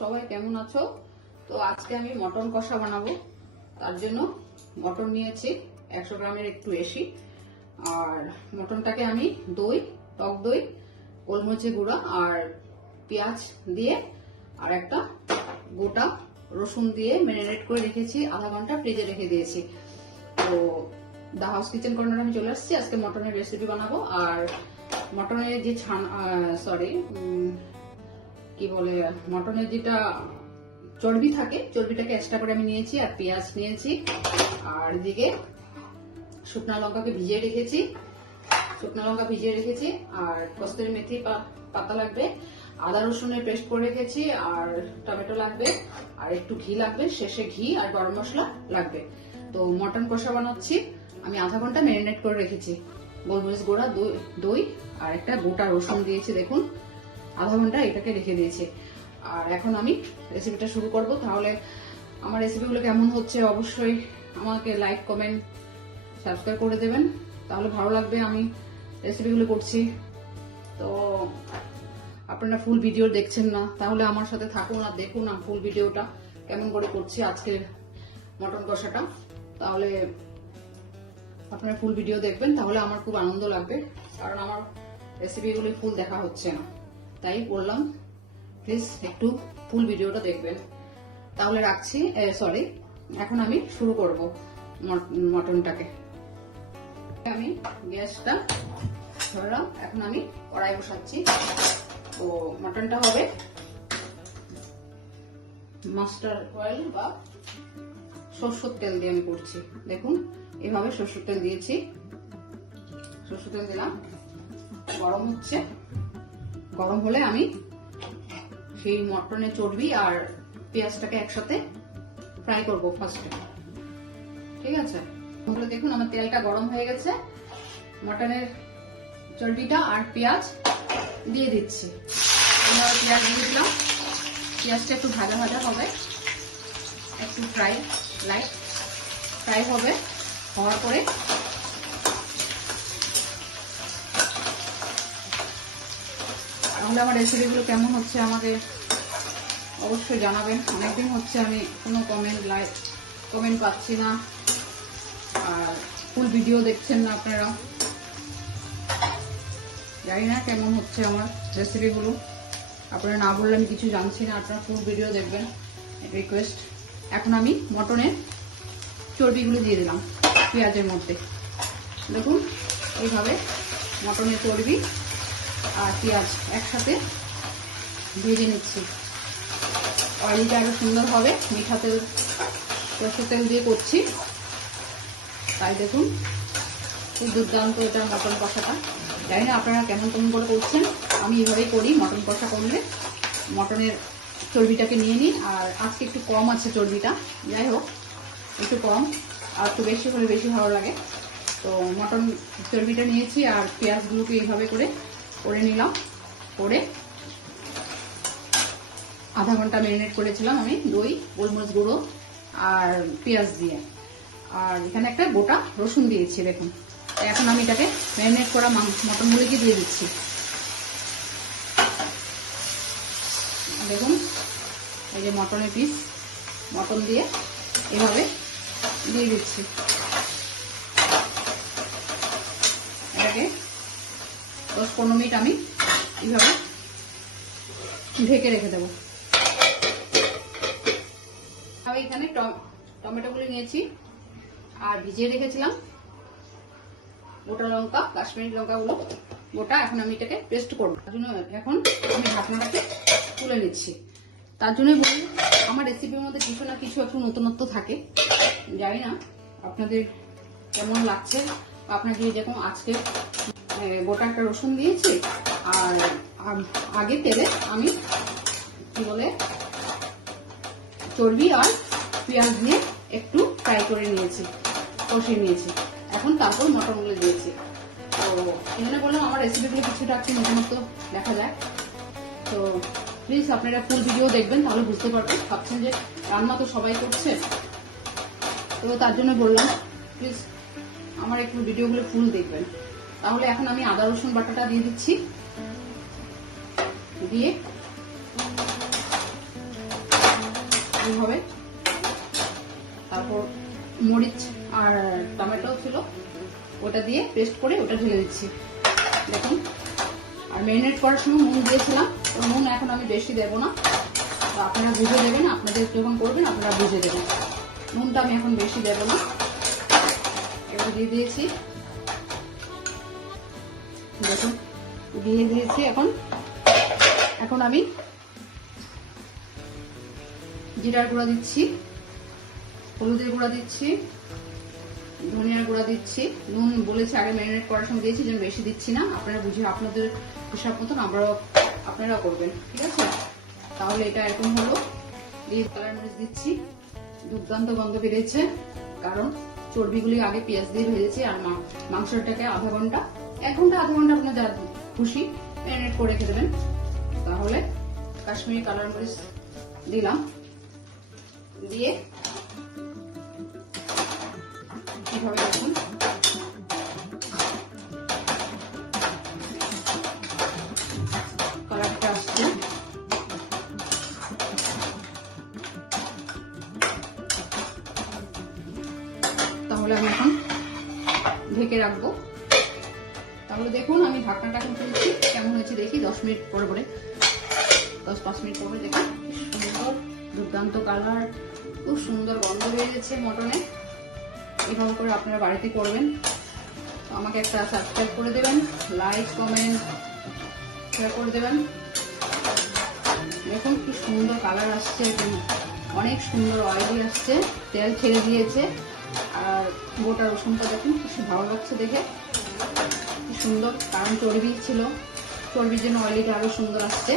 সবাই কেমন আছো? তো আজকে আমি মটন কষা বানাবো। তার জন্য মটন নিয়েছি 100 গ্রামের একটু বেশি। আর মটনটাকে আমি টক দই, গোলমরিচের গুঁড়া আর পেঁয়াজ দিয়ে আর একটা গোটা রসুন দিয়ে ম্যারিনেট করে রেখেছি, আধা ঘন্টা ফ্রিজে রেখে দিয়েছি। তো দা হাউস কিচেন কর্নারে আমি চলে আসছি। আজকে মটনের রেসিপি বানাবো। আর মটনের যে মটনের যেটা চর্বি থাকে, চর্বিটাকে এক্সট্রা করে আমি নিয়েছি। আর পেঁয়াজ নিয়েছি, আর এদিকে শুকনো লঙ্কাকে ভিজিয়ে রেখেছি, আর কস্তুরি মেথি পাতা লাগবে, আদা রসুনের পেস্ট করে রেখেছি, আর টমেটো লাগবে, আর একটু ঘি লাগবে, শেষে ঘি আর গরম মশলা লাগবে। তো মটন কষা বানাচ্ছি। আমি আধা ঘন্টা ম্যারিনেট করে রেখেছি। গোলমরিচ গুঁড়া, দই আর একটা গোটা রসুন দিয়েছি। দেখুন, আধা ঘন্টা এটাকে রেখে দিয়েছি। আর এখন আমি রেসিপিটা শুরু করব। তাহলে আমার রেসিপিগুলো কেমন হচ্ছে অবশ্যই আমাকে লাইক, কমেন্ট, সাবস্ক্রাইব করে দেবেন, তাহলে ভালো লাগবে। আমি রেসিপিগুলো করছি তো আপনারা ফুল ভিডিও দেখছেন না, তাহলে আমার সাথে থাকুন আর দেখুন ফুল ভিডিওটা কেমন করে করছি আজকের মটন কষাটা। তাহলে আপনারা ফুল ভিডিও দেখবেন, তাহলে আমার খুব আনন্দ লাগবে, কারণ আমার রেসিপিগুলো ফুল দেখা হচ্ছে না। তাই বললাম প্লিজ একটু ফুল ভিডিওটা দেখবেন। তাহলে রাখছি, এখন আমি শুরু করব মটনটাকে। আমি গ্যাসটা ধরলাম, এখন আমি কড়াই বসাচ্ছি। তো মটনটা হবে মাস্টার্ড অয়েল বা সরষের তেল দিয়ে আমি করছি। দেখুন, এভাবে সরষের তেল দিয়েছি। সরষের তেল দিলাম, গরম হচ্ছে। গরম হলে আমি সেই মটনের চর্বি আর পেঁয়াজটাকে একসাথে ফ্রাই করব ফার্স্টে। ঠিক আছে, তাহলে দেখুন আমার তেলটা গরম হয়ে গেছে। মটনের চর্বিটা আর পেঁয়াজ দিয়ে দিচ্ছি। এবার পেঁয়াজ দিয়ে দিলাম। পেঁয়াজটা একটু ভাজা ভাজা হবে, একটু লাইট ফ্রাই হবে। হওয়ার পরে তাহলে আমার রেসিপিগুলো কেমন হচ্ছে আমাকে অবশ্যই জানাবেন। অনেকদিন হচ্ছে আমি কোনো কমেন্ট পাচ্ছি না, আর ফুল ভিডিও দেখছেন না আপনারা। জানি না কেমন হচ্ছে আমার রেসিপিগুলো, আপনারা না বললে আমি কিছু জানছি না। আপনারা ফুল ভিডিও দেখবেন, রিকোয়েস্ট। এখন আমি মটনের চর্বিগুলো দিয়ে দিলাম পেঁয়াজের মধ্যে। দেখুন, এইভাবে মটনের চর্বি আর পেঁয়াজ একসাথে ভেজে নিচ্ছি। অয়েলটা আরো সুন্দর হবে, মিঠা তেল, সরষের তেল দিয়ে করছি। তাই দেখুন খুব দুর্দান্ত এটা মটন কষাটা। জানি না আপনারা কেমন করে করছেন, আমি এইভাবেই করি। মটন কষা করলে মটনের চর্বিটাকে নিয়ে নিই। আর আজকে একটু কম আছে চর্বিটা, যাই হোক একটু কম, আর একটু বেশি হলে বেশি ভালো লাগে। তো মটন চর্বিটা নিয়েছি, আর পেঁয়াজগুলোকে এইভাবে করে নিলাম। করে আধা ঘন্টা ম্যারিনেট করেছিলাম আমি দই, গোলমরিচ গুঁড়ো আর পেঁয়াজ দিয়ে। আর এখানে একটা গোটা রসুন দিয়েছি। দেখুন, এখন আমি এটাকে ম্যারিনেট করা মটনগুলিকে দিয়ে দিচ্ছি। দেখুন, এই যে মটনের পিস, মটন দিয়ে এভাবে দিয়ে দিচ্ছি। এটাকে 10-15 মিনিট আমি এইভাবে ঢেকে রেখে দেবো। আমি এখানে টমেটোগুলো নিয়েছি আর ভিজিয়ে রেখেছিলাম গোটা লঙ্কা, কাশ্মীরি লঙ্কাগুলো গোটা। এখন আমি এটাকে পেস্ট করবো। তার জন্য এখন আমি ঢাকনাটাকে তুলে নিচ্ছি। তার জন্য বলি, আমার রেসিপির মধ্যে কিছু না কিছু একটু নতুনত্ব থাকে। জানি না আপনাদের কেমন লাগছে। আপনাকে যেরকম আজকে গোটা একটা রসুন দিয়েছি, আর আগে তেলে আমি চর্বি আর পেঁয়াজ দিয়ে একটু ফ্রাই করে নিয়েছি, কষিয়ে নিয়েছি। এখন তারপর মটনগুলো দিয়েছি। তো এই জন্য বললাম আমার রেসিপিগুলো কিছুটা একটু নতুনত্ব দেখা যায়। তো প্লিজ আপনারা ফুল ভিডিও দেখবেন, তাহলে বুঝতে পারবেন। ভাবছেন যে রান্না তো সবাই করছে, তো তার জন্য বললাম প্লিজ আমার একটু ভিডিওগুলো ফুল দেখবেন। তাহলে এখন আমি আদা রসুন বাটাটা দিয়ে দিচ্ছি। দিয়ে হবে। তারপর মরিচ আর টমেটো ছিল, ওটা দিয়ে পেস্ট করে ওটা ঢেলে দিচ্ছি। দেখুন, আর ম্যারিনেট করার সময় নুন দিয়েছিলাম, তো নুন এখন আমি বেশি দেবো না, তো আপনারা বুঝে দেবেন, আপনাদের যখন করবেন আপনারা বুঝে দেবেন। নুনটা আমি এখন বেশি দেবো না। এবার দিয়ে দিয়েছি, দেখুন দিয়ে দিয়েছি। এখন আমি জিরার গুঁড়া দিচ্ছি, হলুদের গুঁড়া দিচ্ছি, ধনিয়ার গুঁড়া দিচ্ছি। নুন বলেছি আগে ম্যারিনেট করার সময় দিয়েছি, যেন বেশি দিচ্ছি না। আপনারা বুঝে আপনাদের হিসাব মতন আপনারাও করবেন, ঠিক আছে? তাহলে এটা এরকম হলো। দিয়ে কালার মরিচ দিচ্ছি। দুর্দান্ত গন্ধ বেরিয়েছে, কারণ চর্বিগুলি আগে পেঁয়াজ দিয়ে ভেজেছি। আর মাংসটাকে আধা ঘন্টা 1 ঘন্টা আধা ঘন্টা আপনার যা খুশি ম্যারিনেট করে রেখে দেবেন। তাহলে কাশ্মীরি কালার মরিচ দিলাম, দিয়ে কিভাবে দেখুন কালারটা আসছে। তাহলে আমি এখন ঢেকে রাখবো। তাহলে দেখুন আমি ঢাকনাটা এখন খুলছি, কেমন হয়েছে দেখি। 10 মিনিট পরে 10-5 মিনিট পরে দেখুন, সুন্দর দুর্দান্ত কালার, খুব সুন্দর গন্ধ বেরিয়েছে মটনে। এইভাবে করে আপনারা বাড়িতে করবেন। আমাকে একটা সাবস্ক্রাইব করে দেবেন, লাইক কমেন্ট শেয়ার করে দেবেন। দেখুন কি সুন্দর কালার আসছে, অনেক সুন্দর অয়েলি আসছে, তেল ছেড়ে দিয়েছে। আর গোটা রসুনটা দেখুন কি ভালো লাগছে দেখে, কি সুন্দর, কারণ চর্বি ছিল, চর্বির জন্য অয়েলিটা আরো সুন্দর আসছে।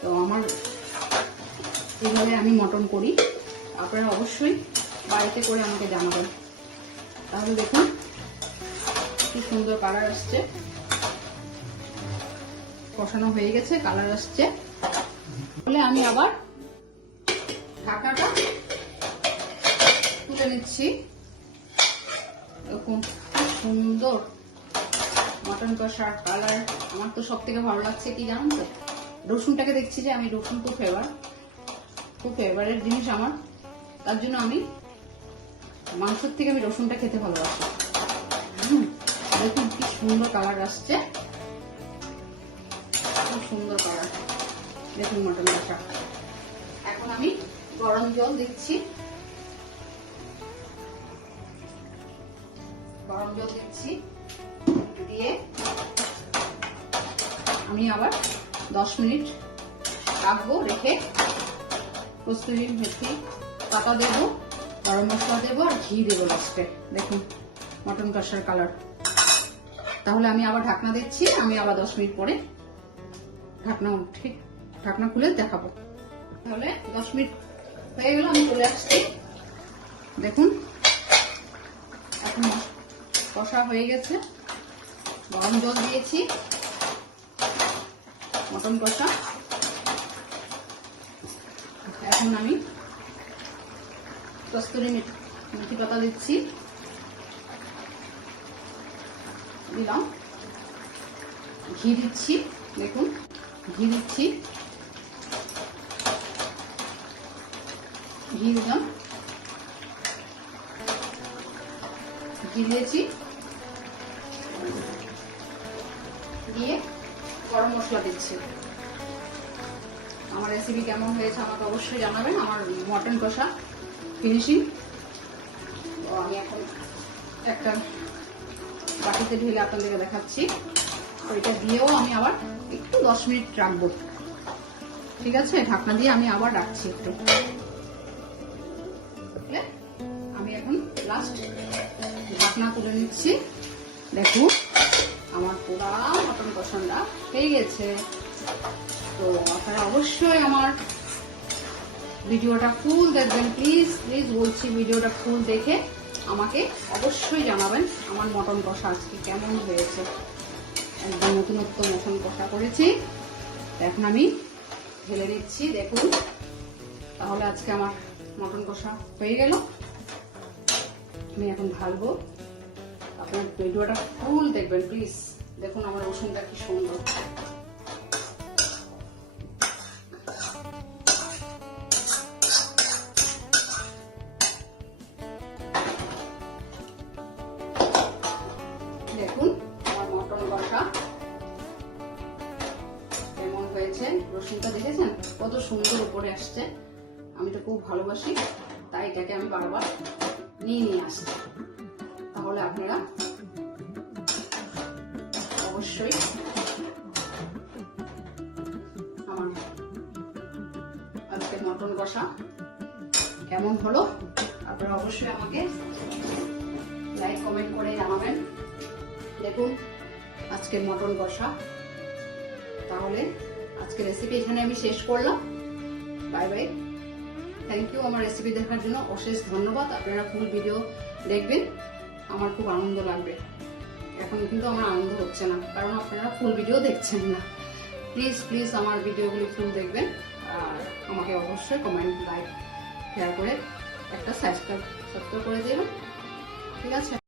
তো আমার এইভাবে আমি মটন করি, আপনারা অবশ্যই বাড়িতে করে আমাকে জানাবেন। তাহলে দেখুন কি সুন্দর কালার আসছে, কষানো হয়ে গেছে, কালার আসছে। তাহলে আমি আবার ঢাকাটা তুলে নিচ্ছি। এরকম সুন্দর মটন কষার কালার। আমার তো সব থেকে ভালো লাগছে কি জানেন তো, রসুনটাকে দেখছি যে আমি রসুন খুব ফেভারেট জিনিস আমার, তার জন্য আমি মাংসের থেকে আমি রসুনটা খেতে ভালোবাসি। দেখুন কি সুন্দর কালার আসছে, খুব সুন্দর কালার। দেখুন মটন কষা। এখন আমি গরম জল দিচ্ছি, দিয়ে আমি আবার 10 মিনিট রাখবো। রেখে কস্তুরি মেথি পাতা দেবো, গরম মশলা দেবো আর ঘি দেবো লাস্টে। দেখুন মটন কষার কালার। তাহলে আমি আবার ঢাকনা দিচ্ছি, আমি আবার 10 মিনিট পরে ঢাকনা খুলে দেখাবো। তাহলে 10 মিনিট হয়ে গেল, আমি চলে আসছি। দেখুন এখন কষা হয়ে গেছে, গরম জল দিয়েছি, মটন কষা। এখন আমি কস্তুরি মেথি পাতা দিচ্ছি, দিলাম, ঘি দিচ্ছি। দেখুন ঘি দিচ্ছি, ঘি দিলাম, ঘি দিয়েছি, দিয়ে গরম মশলা দিচ্ছি। আমার রেসিপি কেমন হয়েছে আমাকে অবশ্যই জানাবেন। আমার মটন কষা ফিনিশিং। তো আমি এখন একটা বাটিতে ঢেলে আপনাদেরকে দেখাচ্ছি। ওইটা দিয়েও আমি আবার একটু 10 মিনিট রাখবো, ঠিক আছে? ঢাকনা দিয়ে আমি আবার রাখছি একটু। আমি এখন লাস্ট ঢাকনা তুলে নিচ্ছি। দেখুন আমার পুরা মটন কষাটা হয়ে গেছে। তো আপনারা অবশ্যই আমার ভিডিওটা ফুল দেখবেন, প্লিজ বলছি, ভিডিওটা ফুল দেখে আমাকে অবশ্যই জানাবেন আমার মটন কষা আজকে কেমন হয়েছে। একদম নতুনত্ব মটন কষা করেছি। এখন আমি ঢেলে দিচ্ছি, দেখুন। তাহলে আজকে আমার মটন কষা হয়ে গেল। আমি এখন ঢালবো, আপনার ভিডিওটা ফুল দেখবেন প্লিজ। দেখুন আমার রসুনটা কি সুন্দর, কত সুন্দর উপরে আসছে। আমি তো খুব ভালোবাসি, তাই এটাকে আমি বারবার নিয়ে আসছি। তাহলে আপনারা অবশ্যই আমার আজকে মটন কষা কেমন হলো আপনারা অবশ্যই আমাকে লাইক কমেন্ট করে জানাবেন। দেখুন আজকের মটন কষা। তাহলে আজকের রেসিপি এখানে আমি শেষ করলাম। Bye bye. থ্যাংক ইউ আমার রেসিপি দেখার জন্য, অশেষ ধন্যবাদ। আপনারা ফুল ভিডিও দেখবেন, আমার খুব আনন্দ লাগবে। এখন কিন্তু আমার আনন্দ হচ্ছে না, কারণ আপনারা ফুল ভিডিও দেখছেন না। প্লিজ প্লিজ আমার ভিডিওগুলি ফুল দেখবেন, আর আমাকে অবশ্যই কমেন্ট লাইক শেয়ার করে একটা সাবস্ক্রাইব করে দেবেন। ঠিক আছে।